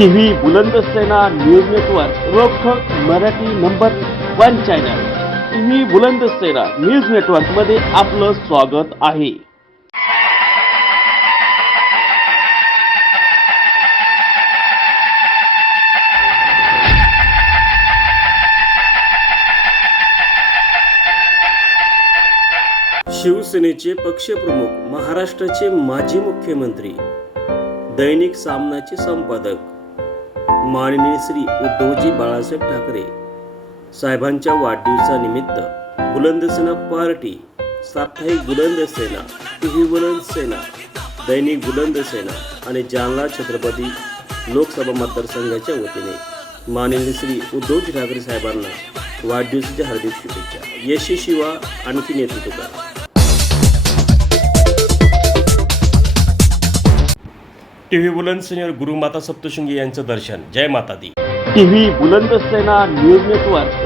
TV Bulandsena news network रोखोक Marathi number one channel. TV Bulandsena news नेटवर्कमध्ये आपलं स्वागत आहे. शिवसेनेचे पक्षप्रमुख महाराष्ट्राचे माजी मुख्यमंत्री दैनिक सामनाचे संपादक. माननीय श्री उद्धवजी बाळासाहेब ठाकरे साहेबांच्या वाढदिवसानिमित्त बुलंदसेना पार्टी साप्ताहिक बुलंदसेना सेना बुलंदसेना दैनिक बुलंदसेना आणि जालना छत्रपती लोकसभा मतदारसंघाच्या वतीने माननीय श्री उद्धवजी ठाकरे साहेबांना वाढदिवसाच्या हार्दिक शुभेच्छा. यशस्वी व्हा आणखी नेतृत्व करा. टीव्ही बुलंद सेनेवर गुरुमाता सप्तशृंगी यांचं दर्शन. जय माता दी टीव्ही बुलंद सेना न्यूज नेटवर्क